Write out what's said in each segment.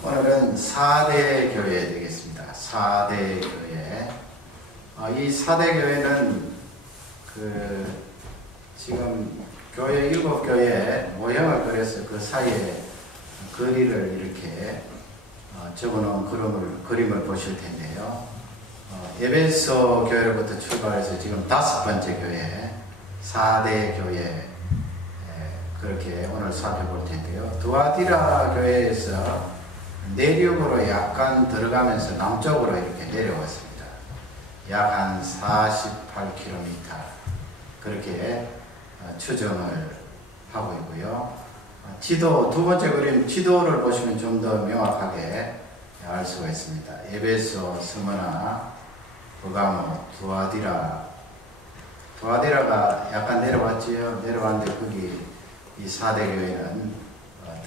오늘은 4대 교회 되겠습니다. 4대 교회. 이 4대 교회는 지금 교회 7교회 모형을 그려서 그 사이에 거리를 이렇게 적어놓은 그림을 보실 텐데요. 에베소 교회로부터 출발해서 지금 5번째 교회, 4대 교회, 그렇게 오늘 살펴볼 텐데요. 두아디라 교회에서 내륙으로 약간 들어가면서 남쪽으로 이렇게 내려왔습니다. 약 한 48km 그렇게 추정을 하고 있고요. 두 번째 그림 지도를 보시면 좀 더 명확하게 알 수가 있습니다. 에베소, 스무나, 버가모, 두아디라가 약간 내려왔지요. 내려왔는데 거기 이 4대 교회는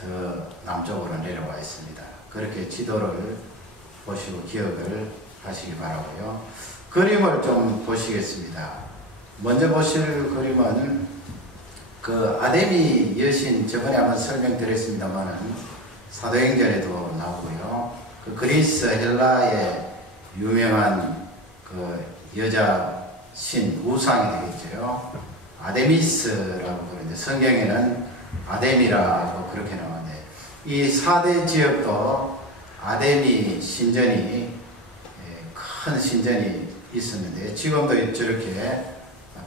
더 남쪽으로 내려와 있습니다. 그렇게 지도를 보시고 기억을 하시기 바라고요. 그림을 좀 보시겠습니다. 먼저 보실 그림은 아데미 여신, 저번에 한번 설명드렸습니다만은 사도행전에도 나오고요. 그리스 헬라의 유명한 여자 신, 우상이 되겠죠. 아데미스라고 부르는데 성경에는 아데미라고 그렇게 나오는데 이 4대 지역도 아데미 신전이 큰 신전이 있었는데 지금도 저렇게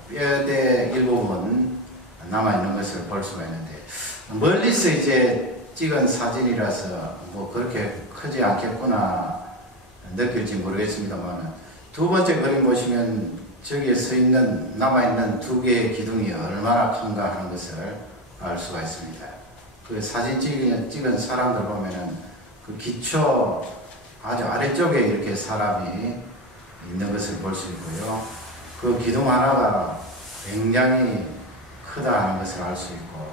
뼈대 일부분 남아있는 것을 볼 수가 있는데 멀리서 이제 찍은 사진이라서 뭐 그렇게 크지 않겠구나 느낄지 모르겠습니다만 두 번째 그림 보시면 저기에 서 있는 남아있는 두 개의 기둥이 얼마나 큰가 하는 것을 알 수가 있습니다. 그 사진 찍은 사람들 보면은 그 기초 아주 아래쪽에 이렇게 사람이 있는 것을 볼 수 있고요. 그 기둥 하나가 굉장히 크다 하는 것을 알 수 있고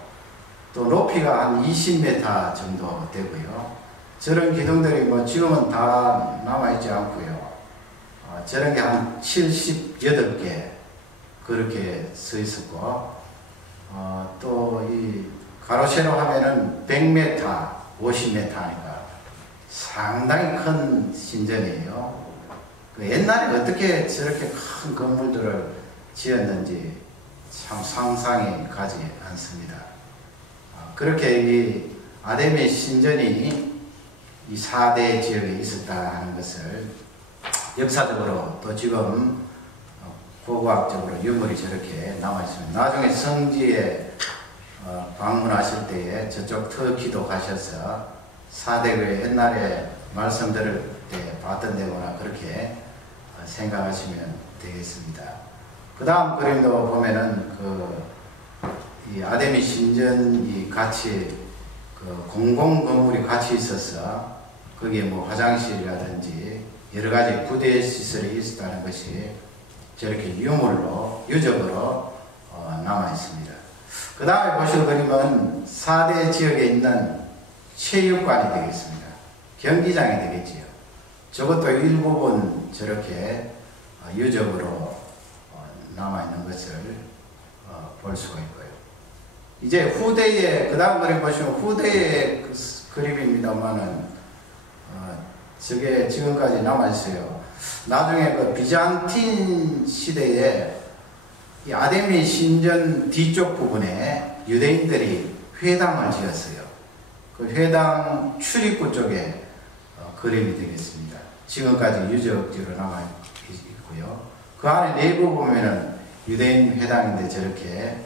또 높이가 한 20m 정도 되고요. 저런 기둥들이 뭐 지금은 다 남아있지 않고요. 저런 게 한 78개 그렇게 서 있었고 또 이 가로세로 하면은 100m, 50m니까 상당히 큰 신전이에요. 옛날에 어떻게 저렇게 큰 건물들을 지었는지 참 상상이 가지 않습니다. 그렇게 이 아데미 신전이 이 4대 지역에 있었다 하는 것을 역사적으로 또 지금 고고학적으로 유물이 저렇게 남아있습니다. 나중에 성지에 방문하실 때에 저쪽 터키도 가셔서 4대 교회 옛날에 말씀 들을 때 봤던 데거나 그렇게 생각하시면 되겠습니다. 그 다음 그림도 보면은 이 아데미 신전이 같이 공공 건물이 같이 있어서 거기에 뭐 화장실이라든지 여러 가지 부대 시설이 있었다는 것이 저렇게 유적으로 남아 있습니다. 그 다음에 보실 그림은 4대 지역에 있는 체육관이 되겠습니다. 경기장이 되겠지요. 저것도 일부분 저렇게 유적으로 남아 있는 것을 볼 수가 있고요. 이제 후대의 그 다음 그림 보시면 후대의 그림입니다만은 저게 지금까지 남아 있어요. 나중에 비잔틴 시대에 이 아데미 신전 뒤쪽 부분에 유대인들이 회당을 지었어요. 그 회당 출입구 쪽에 그림이 되겠습니다. 지금까지 유적지로 남아 있고요. 그 안에 내부 보면은 유대인 회당인데 저렇게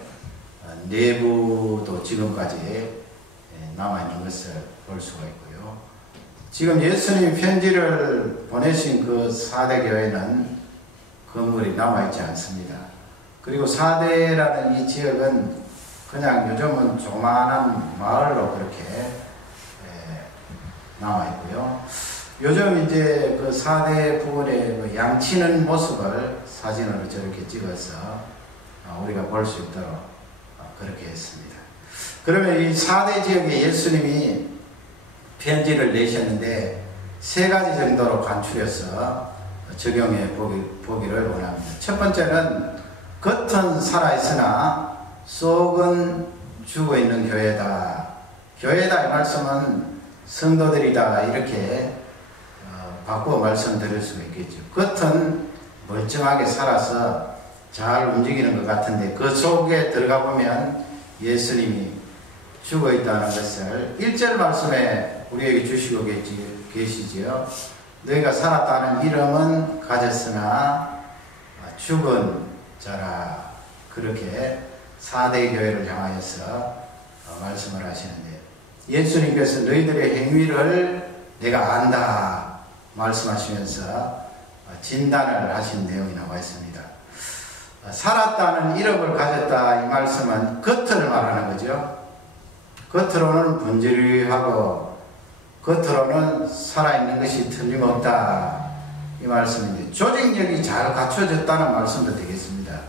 내부도 지금까지 남아 있는 것을 볼 수가 있고요. 지금 예수님 편지를 보내신 그 4대 교회는 건물이 남아있지 않습니다. 그리고 4대라는 이 지역은 그냥 요즘은 조만한 마을로 그렇게 남아있고요. 요즘 이제 그 4대 부근에 양치는 모습을 사진으로 저렇게 찍어서 우리가 볼 수 있도록 그렇게 했습니다. 그러면 이 4대 지역에 예수님이 편지를 내셨는데 3가지 정도로 간추려서 적용해 보기를 원합니다. 첫 번째는 겉은 살아있으나 속은 죽어있는 교회다. 교회다 이 말씀은 성도들이다 이렇게 바꾸어 말씀드릴 수가 있겠죠. 겉은 멀쩡하게 살아서 잘 움직이는 것 같은데 그 속에 들어가 보면 예수님이 죽어 있다는 것을 1절 말씀에 우리에게 주시고 계시지요. 너희가 살았다는 이름은 가졌으나 죽은 자라. 그렇게 4대 교회를 향하여서 말씀을 하시는데 예수님께서 너희들의 행위를 내가 안다 말씀하시면서 진단을 하신 내용이 나와 있습니다. 살았다는 이름을 가졌다 이 말씀은 겉을 말하는 거죠. 겉으로는 분주하고 겉으로는 살아있는 것이 틀림없다 이 말씀인데 조직력이 잘 갖춰졌다는 말씀도 되겠습니다.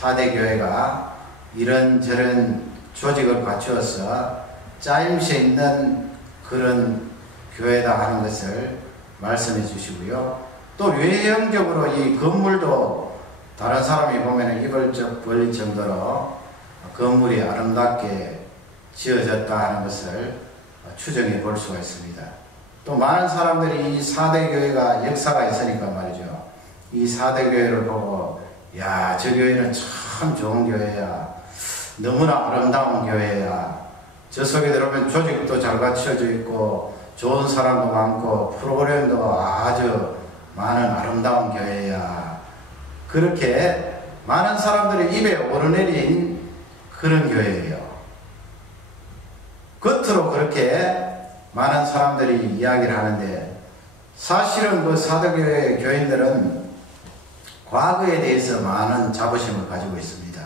4대 교회가 이런저런 조직을 갖추어서 짜임새 있는 그런 교회다 하는 것을 말씀해 주시고요. 또 외형적으로 이 건물도 다른 사람이 보면 입을 쩍 벌릴 정도로 건물이 아름답게 지어졌다 하는 것을 추정해 볼 수가 있습니다. 또 많은 사람들이 이 4대 교회가 역사가 있으니까 말이죠. 이 4대 교회를 보고 야, 저 교회는 참 좋은 교회야. 너무나 아름다운 교회야. 저 속에 들어오면 조직도 잘 갖춰져 있고 좋은 사람도 많고 프로그램도 아주 많은 아름다운 교회야. 그렇게 많은 사람들이 입에 오르내린 그런 교회예요. 겉으로 그렇게 많은 사람들이 이야기를 하는데 사실은 그 사도교회 교인들은 과거에 대해서 많은 자부심을 가지고 있습니다.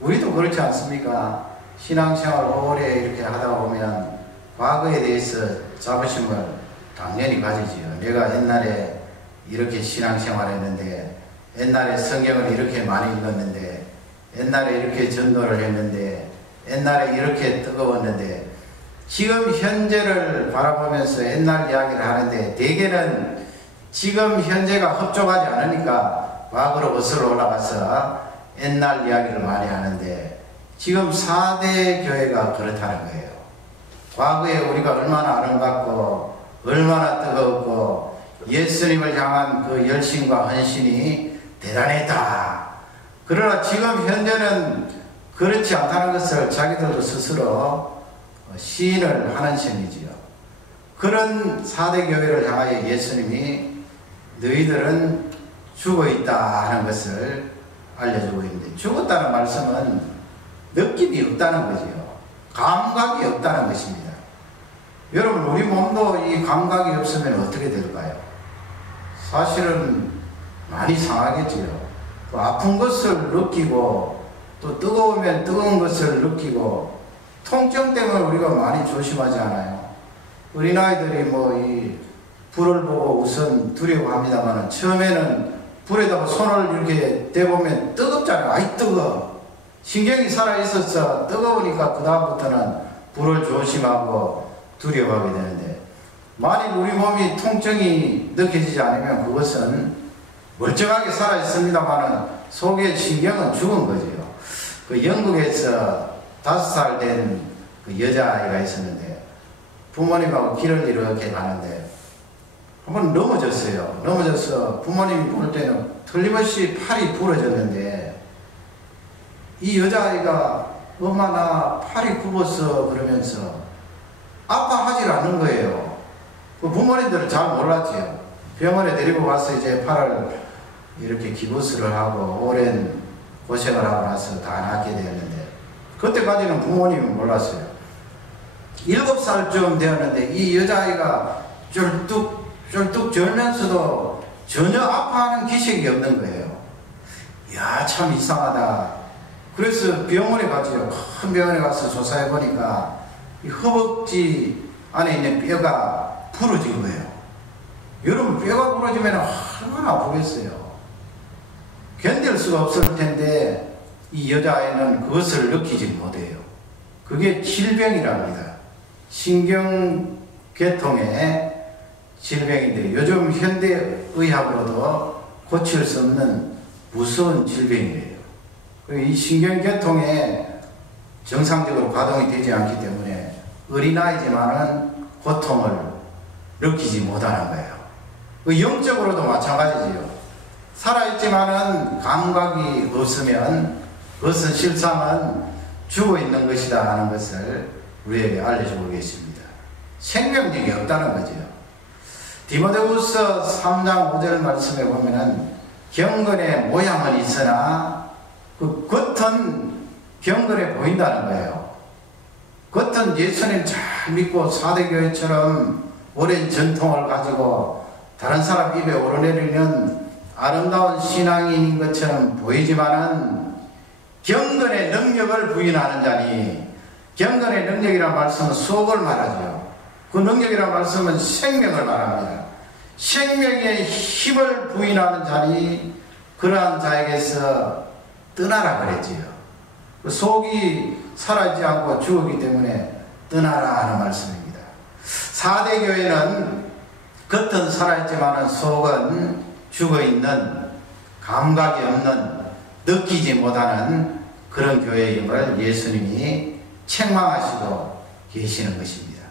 우리도 그렇지 않습니까? 신앙생활 오래 이렇게 하다 보면 과거에 대해서 자부심을 당연히 가지지요. 내가 옛날에 이렇게 신앙생활 했는데 옛날에 성경을 이렇게 많이 읽었는데 옛날에 이렇게 전도를 했는데 옛날에 이렇게 뜨거웠는데 지금 현재를 바라보면서 옛날 이야기를 하는데 대개는 지금 현재가 흡족하지 않으니까 과거로 거슬러 올라가서 옛날 이야기를 많이 하는데 지금 4대 교회가 그렇다는 거예요. 과거에 우리가 얼마나 아름답고 얼마나 뜨거웠고 예수님을 향한 그 열심과 헌신이 대단했다. 그러나 지금 현재는 그렇지 않다는 것을 자기들도 스스로 시인을 하는 셈이지요. 그런 4대 교회를 향하여 예수님이 너희들은 죽어 있다 하는 것을 알려주고 있는데 죽었다는 말씀은 느낌이 없다는 거지요. 감각이 없다는 것입니다. 여러분 우리 몸도 이 감각이 없으면 어떻게 될까요? 사실은 많이 상하겠지요. 또 아픈 것을 느끼고 또 뜨거우면 뜨거운 것을 느끼고 통증 때문에 우리가 많이 조심하지 않아요. 어린아이들이 뭐 이 불을 보고 우선 두려워합니다만 처음에는 불에다가 손을 이렇게 대보면 뜨겁잖아요. 아이 뜨거워. 신경이 살아있어서 뜨거우니까 그 다음부터는 불을 조심하고 두려워하게 되는데 만일 우리 몸이 통증이 느껴지지 않으면 그것은 멀쩡하게 살아있습니다만 속의 신경은 죽은 거지요. 그 영국에서 5살 된 그 여자아이가 있었는데 부모님하고 길을 이렇게 가는데 한번 넘어졌어요. 넘어져서 부모님이 볼 때는 틀림없이 팔이 부러졌는데 이 여자아이가 엄마 나 팔이 굽었어 그러면서 아파하질 않는 거예요. 그 부모님들은 잘 몰랐지요. 병원에 데리고 가서 이제 팔을 이렇게 기부스를 하고 오랜 고생을 하고 나서 다 낫게 되었는데 그때까지는 부모님이 몰랐어요. 7살쯤 되었는데 이 여자아이가 쫄뚝 졸면서도 전혀 아파하는 기색이 없는 거예요. 이야 참 이상하다. 그래서 병원에 갔죠. 큰 병원에 가서 조사해 보니까 이 허벅지 안에 있는 뼈가 부러진 거예요. 여러분 뼈가 부러지면 얼마나 아프겠어요. 견딜 수가 없을 텐데 이 여자아이는 그것을 느끼지 못해요. 그게 질병이랍니다. 신경계통의 질병인데 요즘 현대의학으로도 고칠 수 없는 무서운 질병이에요. 이 신경계통에 정상적으로 가동이 되지 않기 때문에 어린아이지만은 고통을 느끼지 못하는 거예요. 그 영적으로도 마찬가지지요. 살아있지만은 감각이 없으면 그것은 실상은 죽어 있는 것이다 하는 것을 우리에게 알려주고 계십니다. 생명력이 없다는 거죠. 디모데후서 3장 5절 말씀에 보면은 경건의 모양은 있으나 그 겉은 경건해 보인다는 거예요. 겉은 예수님 잘 믿고 사대교회처럼 오랜 전통을 가지고 다른 사람 입에 오르내리는 아름다운 신앙인인 것처럼 보이지만은 경건의 능력을 부인하는 자니, 경건의 능력이란 말씀은 수억을 말하죠. 그 능력이란 말씀은 생명을 말합니다. 생명의 힘을 부인하는 자니 그러한 자에게서 떠나라 그랬지요. 그 속이 살아있지 않고 죽었기 때문에 떠나라 하는 말씀입니다. 4대 교회는 겉은 살아있지만 속은 죽어있는, 감각이 없는, 느끼지 못하는 그런 교회임을 예수님이 책망하시고 계시는 것입니다.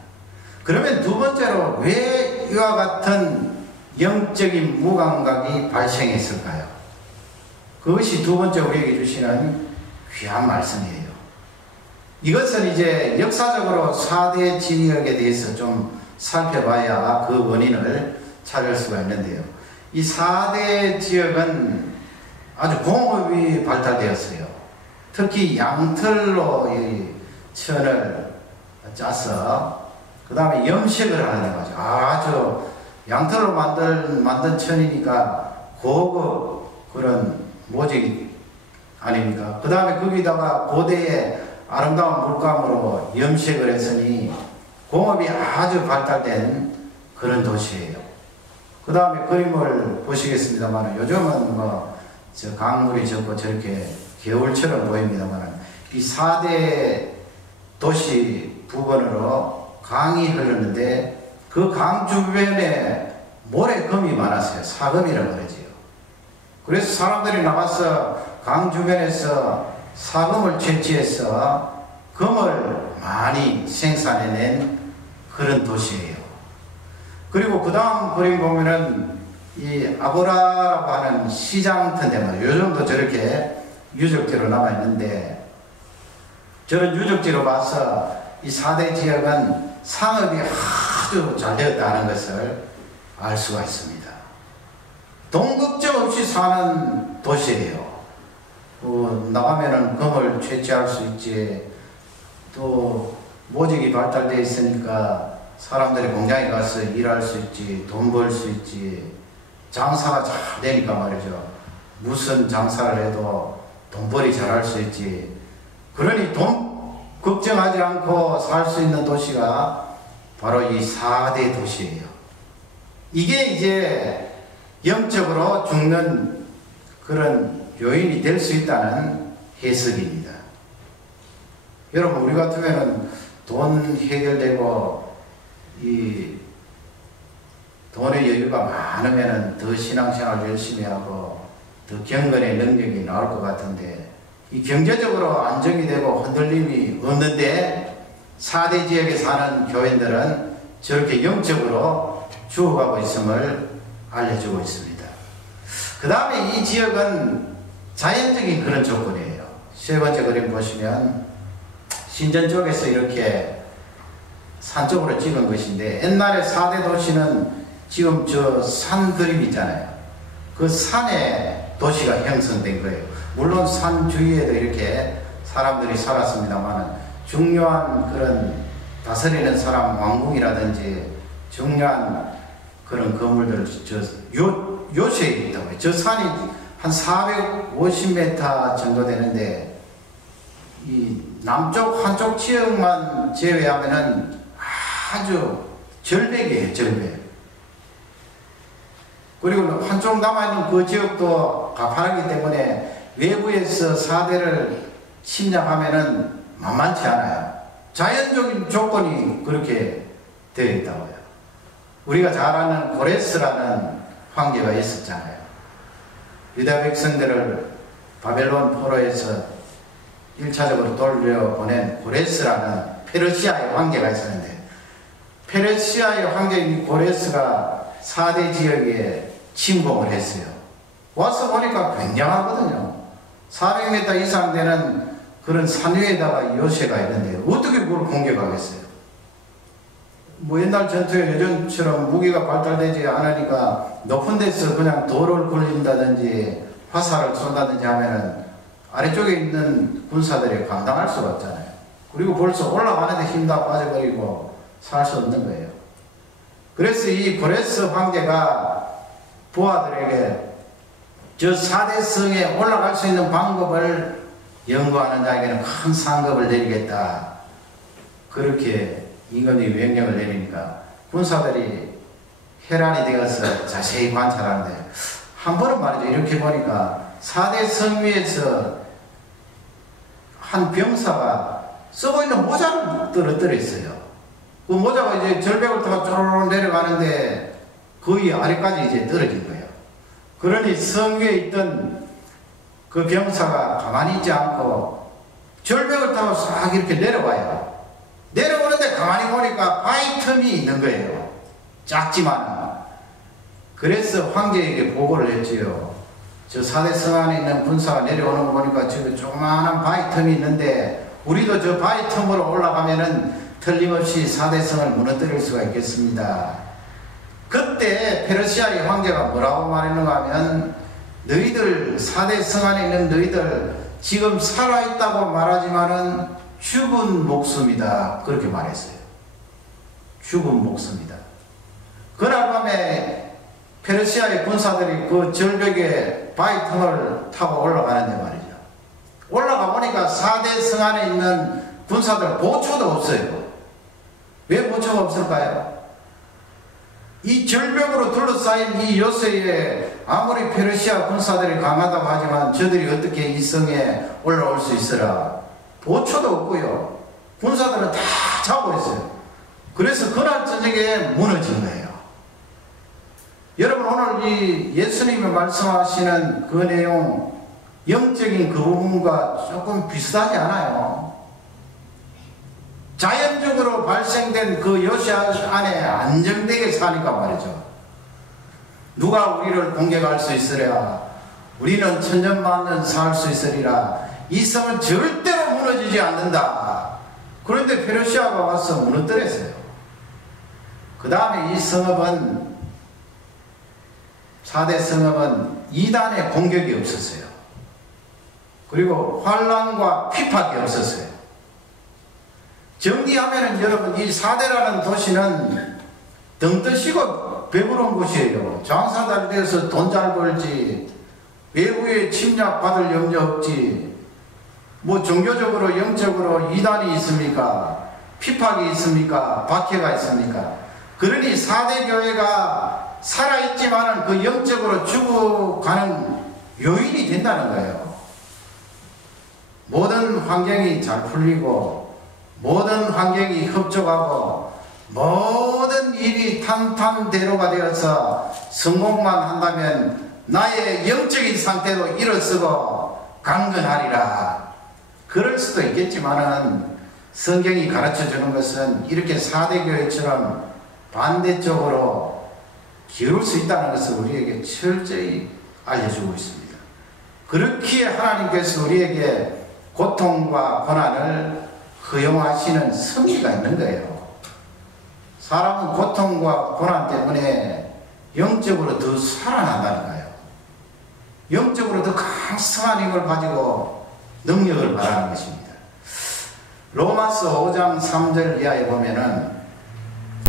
그러면 두 번째로 왜 이와 같은 영적인 무감각이 발생했을까요? 그것이 두 번째 우리에게 주시는 귀한 말씀이에요. 이것은 이제 역사적으로 4대 지역에 대해서 좀 살펴봐야 그 원인을 찾을 수가 있는데요. 이 4대 지역은 아주 공업이 발달되었어요. 특히 양털로 이 천을 짜서 그 다음에 염색을 하는 거죠. 아주 양털로 만든 천이니까 고급 그런 모직 아닙니까? 그 다음에 거기다가 고대의 아름다운 물감으로 염색을 했으니 공업이 아주 발달된 그런 도시예요. 그 다음에 그림을 보시겠습니다만 요즘은 저 강물이 적고 저렇게 겨울처럼 보입니다만 이 4대 도시 부근으로 강이 흐르는데 그 강 주변에 모래금이 많았어요. 사금이라고 그러지요. 그래서 사람들이 나가서 강 주변에서 사금을 채취해서 금을 많이 생산해낸 그런 도시예요. 그리고 그 다음 그림 보면은 이 아고라라고 하는 시장 같은 데만 요즘도 저렇게 유적지로 남아있는데 저런 유적지로 봐서 이 4대 지역은 상업이 아주 잘 되었다는 것을 알 수가 있습니다. 돈 걱정 없이 사는 도시예요. 나가면은 금을 채취할 수 있지, 또 모직이 발달되어 있으니까 사람들이 공장에 가서 일할 수 있지, 돈 벌 수 있지, 장사가 잘 되니까 말이죠. 무슨 장사를 해도 돈벌이 잘 할 수 있지. 그러니 돈 걱정하지 않고 살 수 있는 도시가 바로 이 4대 도시예요. 이게 이제 영적으로 죽는 그런 요인이 될 수 있다는 해석입니다. 여러분, 우리 같으면은 돈 해결되고 이 돈의 여유가 많으면은 더 신앙생활 열심히 하고 더 경건의 능력이 나올 것 같은데 이 경제적으로 안정이 되고 흔들림이 없는데 4대 지역에 사는 교인들은 저렇게 영적으로 죽어가고 있음을 알려주고 있습니다. 그 다음에 이 지역은 자연적인 그런 조건이에요. 세 번째 그림 보시면 신전 쪽에서 이렇게 산 쪽으로 찍은 것인데 옛날에 4대 도시는 지금 저 산 그림 있잖아요. 그 산에 도시가 형성된 거예요. 물론 산 주위에도 이렇게 사람들이 살았습니다만 중요한 그런 다스리는 사람 왕궁이라든지 중요한 그런 건물들 요새에 있다고 해요. 저 산이 한 450m 정도 되는데 이 남쪽 한쪽 지역만 제외하면은 아주 절벽이에요. 절벽. 그리고 한쪽 남아있는 그 지역도 가파르기 때문에 외부에서 4대를 침략하면은 만만치 않아요. 자연적인 조건이 그렇게 되어 있다고요. 우리가 잘 아는 고레스라는 황제가 있었잖아요. 유다 백성들을 바벨론 포로에서 1차적으로 돌려보낸 고레스라는 페르시아의 황제가 있었는데 페르시아의 황제인 고레스가 4대 지역에 침공을 했어요. 와서 보니까 굉장하거든요. 400m 이상 되는 그런 산 위에다가 요새가 있는데 어떻게 그걸 공격하겠어요? 뭐 옛날 전투에 요즘처럼 무기가 발달되지 않으니까 높은 데서 그냥 돌을 굴린다든지 화살을 쏜다든지 하면은 아래쪽에 있는 군사들이 감당할 수가 없잖아요. 그리고 벌써 올라가는데 힘 다 빠져버리고 살 수 없는 거예요. 그래서 이 고레스 황제가 부하들에게 저 4대 성에 올라갈 수 있는 방법을 연구하는 자에게는 큰 상급을 내리겠다. 그렇게 임금이 명령을 내리니까 군사들이 혈안이 되어서 자세히 관찰하는데 한 번은 말이죠. 이렇게 보니까 4대 성 위에서 한 병사가 쓰고 있는 모자를 떨어뜨려 있어요. 그 모자가 이제 절벽을 타고 쪼르르 내려가는데 거의 아래까지 이제 떨어진 거예요. 그러니 성 위에 있던 그 병사가 가만히 있지 않고 절벽을 타고 싹 이렇게 내려와요. 내려오는데 가만히 보니까 바위 틈이 있는 거예요. 작지만. 그래서 황제에게 보고를 했지요. 저 4대 성 안에 있는 군사가 내려오는 거 보니까 저기 조그마한 바위 틈이 있는데 우리도 저 바위 틈으로 올라가면은 틀림없이 4대 성을 무너뜨릴 수가 있겠습니다. 그때 페르시아의 황제가 뭐라고 말했는가 하면 너희들 4대 성 안에 있는 너희들 지금 살아있다고 말하지만은 죽은 목숨이다. 그렇게 말했어요. 죽은 목숨이다. 그날 밤에 페르시아의 군사들이 그 절벽에 바위 틈을 타고 올라가는데 말이죠. 올라가 보니까 4대 성 안에 있는 군사들 보초도 없어요. 왜 보초가 없을까요? 이 절벽으로 둘러싸인 이 요새에 아무리 페르시아 군사들이 강하다고 하지만 저들이 어떻게 이 성에 올라올 수 있으라. 보초도 없고요. 군사들은 다 자고 있어요. 그래서 그날 저녁에 무너진 거예요. 여러분 오늘 이 예수님이 말씀하시는 그 내용 영적인 그 부분과 조금 비슷하지 않아요? 자연적으로 발생된 그 요시아 안에 안정되게 사니까 말이죠. 누가 우리를 공격할 수 있으랴. 우리는 천년만년 살 수 있으리라. 이 성은 절대로 무너지지 않는다. 그런데 페르시아가 와서 무너뜨렸어요. 그 다음에 이 성읍은 4대 성읍은 이단의 공격이 없었어요. 그리고 환란과 핍박이 없었어요. 정리하면은 여러분 이 4대라는 도시는 등 뜨시고 배부른 곳이에요. 장사 잘 돼서 돈 잘 벌지, 외부에 침략 받을 염려 없지, 뭐 종교적으로 영적으로 이단이 있습니까? 핍박이 있습니까? 박해가 있습니까? 그러니 4대 교회가 살아있지만은 그 영적으로 죽어가는 요인이 된다는 거예요. 모든 환경이 잘 풀리고 모든 환경이 협조하고 모든 일이 탄탄대로가 되어서 성공만 한다면 나의 영적인 상태도 일어서고 강건하리라. 그럴 수도 있겠지만은 성경이 가르쳐주는 것은 이렇게 4대 교회처럼 반대쪽으로 기울을 수 있다는 것을 우리에게 철저히 알려주고 있습니다. 그렇기에 하나님께서 우리에게 고통과 고난을 허용하시는 섭리가 있는 거예요. 사람은 고통과 고난 때문에 영적으로 더 살아난다는 거예요. 영적으로 더 강성한 힘을 가지고 능력을 발하는 것입니다. 로마서 5장 3절 이하에 보면은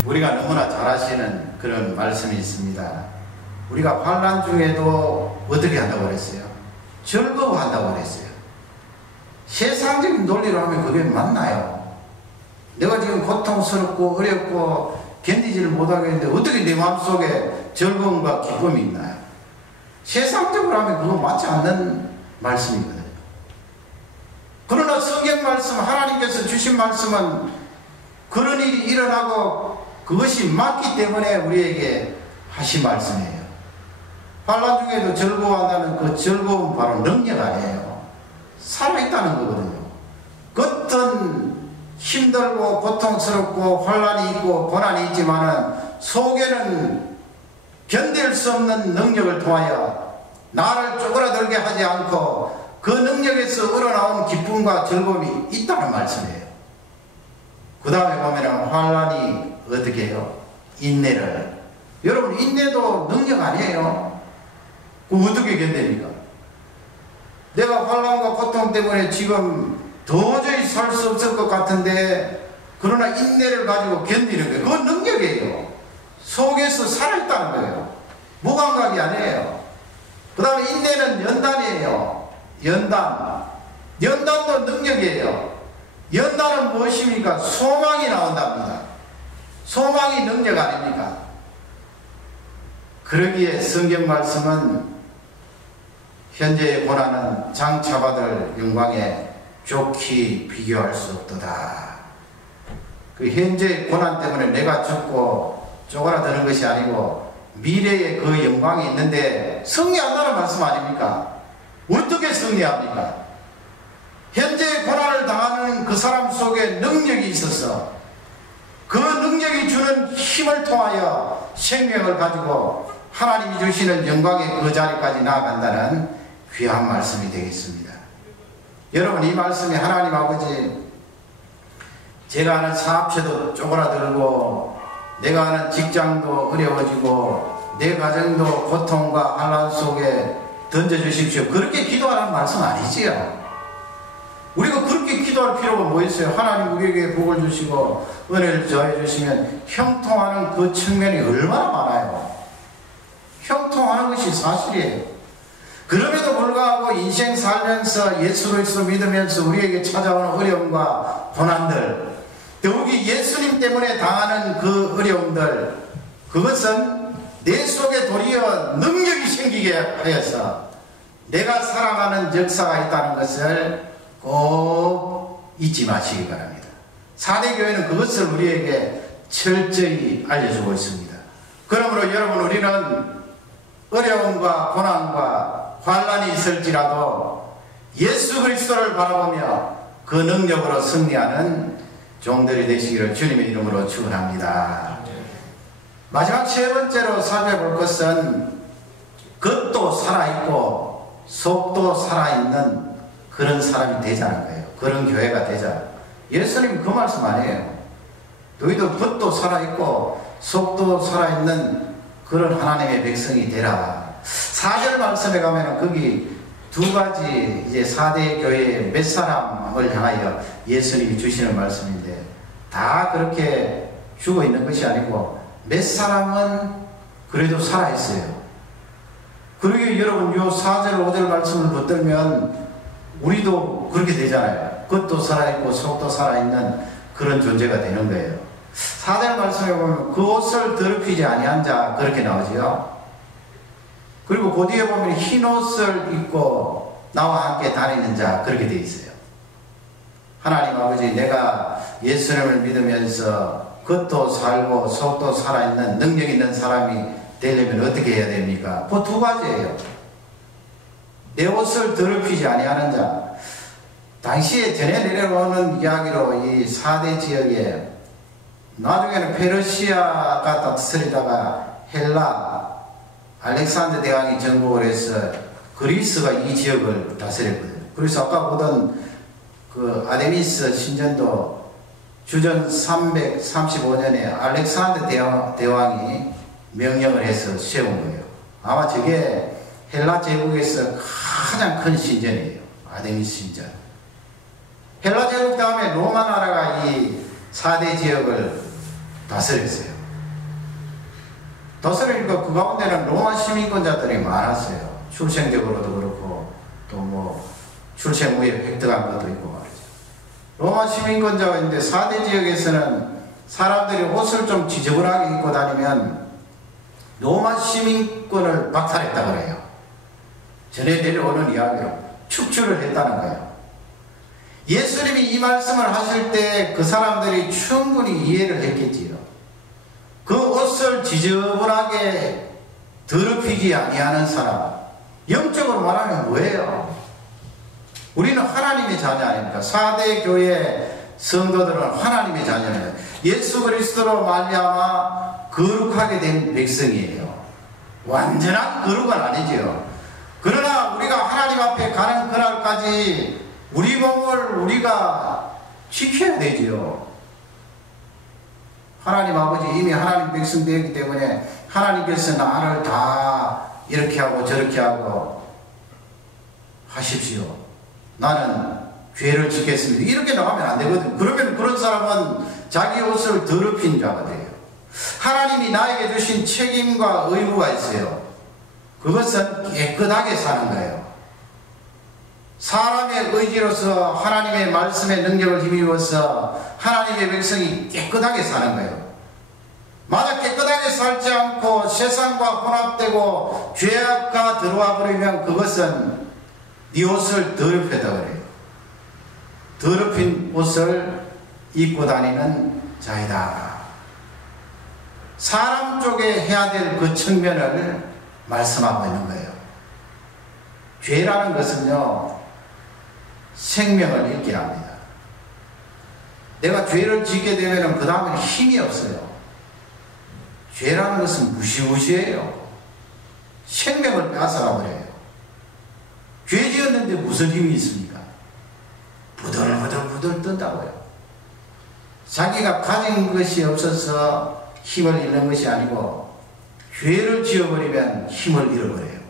우리가 너무나 잘 아시는 그런 말씀이 있습니다. 우리가 환난 중에도 어떻게 한다고 그랬어요? 즐거워한다고 그랬어요. 세상적인 논리로 하면 그게 맞나요? 내가 지금 고통스럽고 어렵고 견디지를 못하겠는데 어떻게 내 마음속에 즐거움과 기쁨이 있나요? 세상적으로 하면 그거 맞지 않는 말씀이거든요. 그러나 성경 말씀, 하나님께서 주신 말씀은 그런 일이 일어나고 그것이 맞기 때문에 우리에게 하신 말씀이에요. 환난 중에도 즐거워한다는 그 즐거움 바로 능력 아니에요. 살아있다는 거거든요. 어떤 힘들고 고통스럽고 혼란이 있고 고난이 있지만은 속에는 견딜 수 없는 능력을 통하여 나를 쪼그라들게 하지 않고 그 능력에서 우러나온 기쁨과 즐거움이 있다는 말씀이에요. 그 다음에 보면은 환란이 어떻게 해요? 인내를. 여러분, 인내도 능력 아니에요. 그거 어떻게 견딥니까? 내가 환란과 고통 때문에 지금 도저히 살 수 없을 것 같은데 그러나 인내를 가지고 견디는 거예요. 그건 능력이에요. 속에서 살아있다는 거예요. 무감각이 아니에요. 그 다음에 인내는 연단이에요. 연단도 능력이에요. 연단은 무엇입니까? 소망이 나온답니다. 소망이 능력 아닙니까? 그러기에 성경 말씀은 현재의 고난은 장차 받을 영광에 좋게 비교할 수 없도다. 그 현재의 고난 때문에 내가 죽고 쪼그라드는 것이 아니고 미래에 그 영광이 있는데 승리한다는 말씀 아닙니까? 어떻게 승리합니까? 현재의 고난을 당하는 그 사람 속에 능력이 있어서 그 능력이 주는 힘을 통하여 생명을 가지고 하나님이 주시는 영광의 그 자리까지 나아간다는 귀한 말씀이 되겠습니다. 여러분, 이 말씀이 하나님 아버지, 제가 하는 사업체도 쪼그라들고 내가 하는 직장도 어려워지고 내 가정도 고통과 환난 속에 던져주십시오, 그렇게 기도하라는 말씀 아니지요. 우리가 그렇게 기도할 필요가 뭐 있어요? 하나님 우리에게 복을 주시고 은혜를 더해 주시면 형통하는 그 측면이 얼마나 많아요. 형통하는 것이 사실이에요. 그럼에도 불구하고 인생 살면서 예수 그리스도 믿으면서 우리에게 찾아오는 어려움과 고난들, 더욱이 예수님 때문에 당하는 그 어려움들, 그것은 내 속에 도리어 능력이 생기게 하여서 내가 살아가는 역사가 있다는 것을 꼭 잊지 마시기 바랍니다. 4대 교회는 그것을 우리에게 철저히 알려주고 있습니다. 그러므로 여러분, 우리는 어려움과 고난과 환난이 있을지라도 예수 그리스도를 바라보며 그 능력으로 승리하는 종들이 되시기를 주님의 이름으로 축원합니다. 마지막 세 번째로 살펴볼 것은 겉도 살아있고 속도 살아있는 그런 사람이 되자는 거예요. 그런 교회가 되자. 예수님이 그 말씀 아니에요. 너희도 겉도 살아있고 속도 살아있는 그런 하나님의 백성이 되라. 4절 말씀에 가면은 거기 두 가지 이제 4대 교회의 몇 사람을 향하여 예수님이 주시는 말씀인데, 다 그렇게 죽어 있는 것이 아니고 몇 사람은 그래도 살아있어요. 그러게 여러분, 요 4절 5절 말씀을 붙들면 우리도 그렇게 되잖아요. 겉도 살아있고 속도 살아있는 그런 존재가 되는 거예요. 4절 말씀에 보면 그 옷을 더럽히지 아니한 자, 그렇게 나오지요. 그리고 그 뒤에 보면 흰 옷을 입고 나와 함께 다니는 자, 그렇게 되어 있어요. 하나님 아버지, 내가 예수님을 믿으면서 겉도 살고 속도 살아있는 능력 있는 사람이 되려면 어떻게 해야 됩니까? 그 두 가지예요. 내 옷을 더럽히지 아니하는 자. 당시에 전해 내려오는 이야기로 이 4대 지역에 나중에는 페르시아가 다스리다가 헬라, 알렉산더 대왕이 정복을 해서 그리스가 이 지역을 다스렸거든요. 그래서 아까 보던 그 아데미스 신전도 주전 335년에 알렉산더 대왕이 명령을 해서 세운 거예요. 아마 저게 헬라 제국에서 가장 큰 신전이에요. 아데미스 신전. 헬라 제국 다음에 로마 나라가 이 4대 지역을 다스렸어요. 다스리니까 그 가운데는 로마 시민권자들이 많았어요. 출생적으로도 그렇고 또 뭐 출생 후에 획득한 것도 있고 말이죠. 로마 시민권자가 있는데 4대 지역에서는 사람들이 옷을 좀 지저분하게 입고 다니면 로마 시민권을 박탈했다고 그래요. 전에 내려오는 이야기로 축출을 했다는 거예요. 예수님이 이 말씀을 하실 때 그 사람들이 충분히 이해를 했겠지요. 그 옷을 지저분하게 더럽히지 아니하는 사람, 영적으로 말하면 뭐예요? 우리는 하나님의 자녀 아닙니까? 4대 교회 성도들은 하나님의 자녀예요. 예수 그리스도로 말미암아 거룩하게 된 백성이에요. 완전한 거룩은 아니지요. 그러나 우리가 하나님 앞에 가는 그날까지 우리 몸을 우리가 지켜야 되지요. 하나님 아버지 이미 하나님 백성 되었기 때문에 하나님께서 나를 다 이렇게 하고 저렇게 하고 하십시오. 나는 죄를 지켰습니다. 이렇게 나가면 안 되거든. 그러면 그런 사람은 자기 옷을 더럽힌 자가 돼요. 하나님이 나에게 주신 책임과 의무가 있어요. 그것은 깨끗하게 사는 거예요. 사람의 의지로서 하나님의 말씀의 능력을 힘입어서 하나님의 백성이 깨끗하게 사는 거예요. 만약 깨끗하게 살지 않고 세상과 혼합되고 죄악가 들어와 버리면 그것은 네 옷을 더럽혔다 그래요. 더럽힌 옷을 입고 다니는 자이다. 사람 쪽에 해야 될 그 측면을 말씀하고 있는 거예요. 죄라는 것은요, 생명을 잃게 합니다. 내가 죄를 짓게 되면 그 다음에는 힘이 없어요. 죄라는 것은 무시무시해요. 생명을 뺏어가 버려요. 죄 지었는데 무슨 힘이 있습니까? 부들부들 뜬다고요. 자기가 가진 것이 없어서 힘을 잃는 것이 아니고 죄를 지어버리면 힘을 잃어버려요.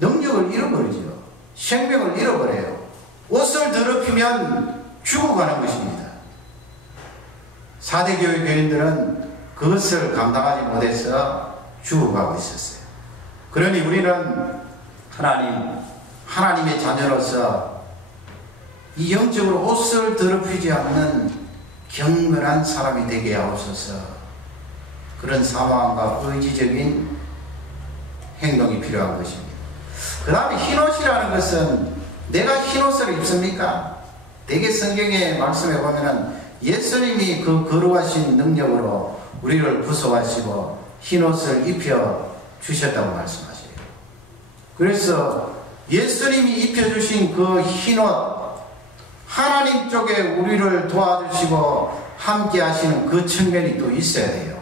능력을 잃어버리죠. 생명을 잃어버려요. 옷을 더럽히면 죽어가는 것입니다. 4대 교회 교인들은 그것을 감당하지 못해서 죽어가고 있었어요. 그러니 우리는 하나님의 자녀로서 이 영적으로 옷을 더럽히지 않는 경건한 사람이 되게 하옵소서. 그런 사모함과 의지적인 행동이 필요한 것입니다. 그 다음에 흰옷이라는 것은 내가 흰옷을 입습니까? 대개 성경의 말씀에 보면은 예수님이 그 거룩하신 능력으로 우리를 구속하시고 흰옷을 입혀 주셨다고 말씀하세요. 그래서 예수님이 입혀주신 그 흰옷, 하나님 쪽에 우리를 도와주시고 함께 하시는 그 측면이 또 있어야 돼요.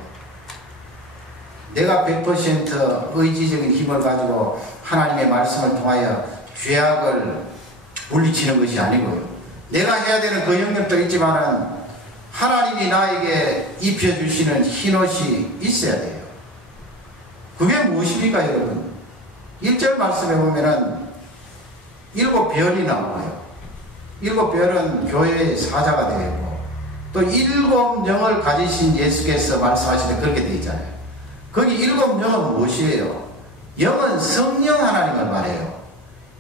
내가 100% 의지적인 힘을 가지고 하나님의 말씀을 통하여 죄악을 물리치는 것이 아니고요. 내가 해야 되는 그 영역도 있지만은 하나님이 나에게 입혀주시는 흰옷이 있어야 돼요. 그게 무엇입니까, 여러분? 1절 말씀에 보면은 7별이 나오고요. 7별은 교회의 사자가 되고 또 7영을 가지신 예수께서 말씀하시는 그렇게 되어 있잖아요. 거기 7영은 무엇이에요? 영은 성령 하나님을 말해요.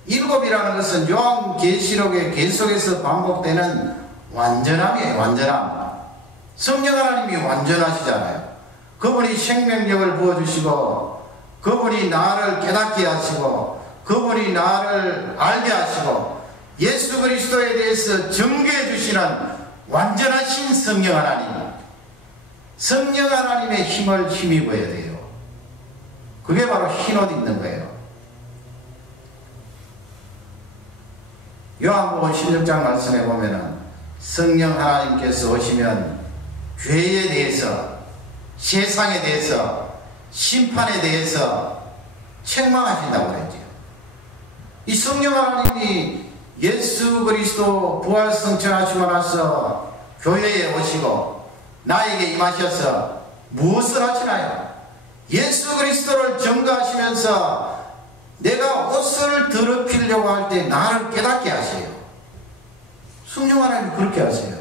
7이라는 것은 요한계시록의 계속해서 반복되는 완전함이에요. 완전함. 성령 하나님이 완전하시잖아요. 그분이 생명력을 부어주시고 그분이 나를 깨닫게 하시고 그분이 나를 알게 하시고 예수 그리스도에 대해서 증거해 주시는 완전하신 성령 하나님, 성령 하나님의 힘을 힘입어야 돼요. 그게 바로 흰옷 입는 거예요. 요한복음 16장 말씀에 보면은 성령 하나님께서 오시면 죄에 대해서, 세상에 대해서, 심판에 대해서 책망하신다고 그랬죠. 이 성령 하나님이 예수 그리스도 부활 성천하시고 나서 교회에 오시고 나에게 임하셔서 무엇을 하시나요? 예수 그리스도를 증거하시면서 내가 옷을 더럽히려고 할 때 나를 깨닫게 하세요. 성령 하나님 그렇게 하세요.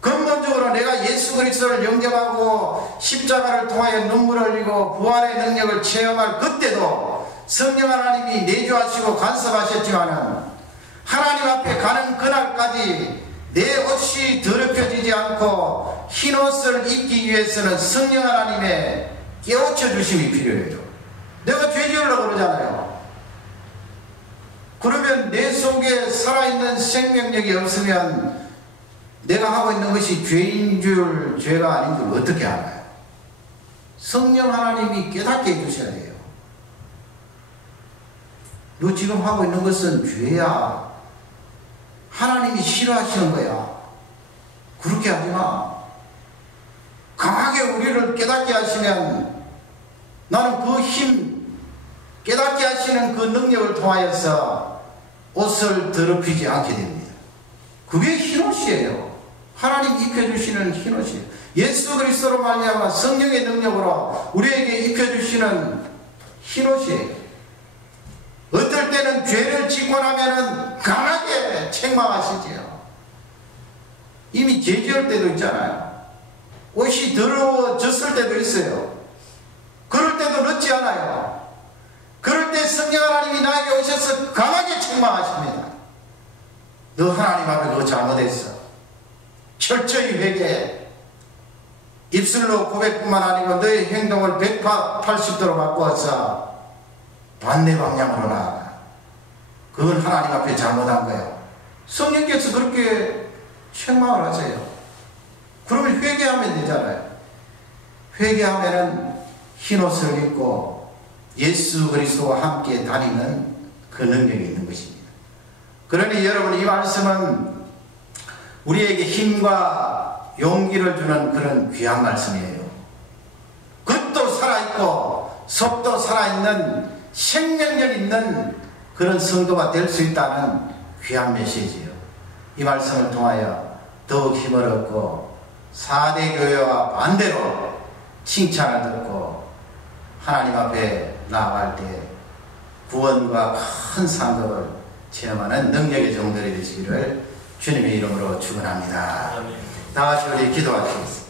근본적으로 내가 예수 그리스도를 영접하고 십자가를 통하여 눈물을 흘리고 부활의 능력을 체험할 그때도 성령 하나님이 내주하시고 간섭하셨지만은 하나님 앞에 가는 그날까지 내 옷이 더럽혀지지 않고 흰 옷을 입기 위해서는 성령 하나님의 깨우쳐 주심이 필요해요. 내가 죄 지으려고 그러잖아요. 그러면 내 속에 살아있는 생명력이 없으면 내가 하고 있는 것이 죄인 줄 죄가 아닌 줄 어떻게 알아요? 성령 하나님이 깨닫게 해주셔야 돼요. 너 지금 하고 있는 것은 죄야. 하나님이 싫어하시는 거야. 그렇게 하지 마. 강하게 우리를 깨닫게 하시면 나는 그 힘, 깨닫게 하시는 그 능력을 통하여서 옷을 더럽히지 않게 됩니다. 그게 흰옷이에요. 하나님 입혀주시는 흰옷이에요. 예수 그리스도로 말미암아 성령의 능력으로 우리에게 입혀주시는 흰옷이에요. 어떨 때는 죄를 짓고 나면은 강하게 책망하시지요. 이미 죄 지을 때도 있잖아요. 옷이 더러워졌을 때도 있어요. 그럴 때도 늦지 않아요. 그럴 때 성령 하나님이 나에게 오셔서 강하게 책망하십니다. 너 하나님 앞에 그거 잘못했어. 철저히 회개해. 입술로 고백뿐만 아니고 너의 행동을 180도로 바꾸어서 반대 방향으로 나아가. 그건 하나님 앞에 잘못한 거예요. 성령께서 그렇게 책망을 하세요. 그러면 회개하면 되잖아요. 회개하면은 흰옷을 입고 예수 그리스도와 함께 다니는 그 능력이 있는 것입니다. 그러니 여러분, 이 말씀은 우리에게 힘과 용기를 주는 그런 귀한 말씀이에요. 겉도 살아있고 속도 살아있는 생명력 있는 그런 성도가 될 수 있다는 귀한 메시지예요. 이 말씀을 통하여 더욱 힘을 얻고 4대 교회와 반대로 칭찬을 듣고 하나님 앞에 나아갈 때 구원과 큰 상급을 체험하는 능력의 종들이 되시기를 주님의 이름으로 축원합니다. 다 같이 우리 기도하시겠습니다.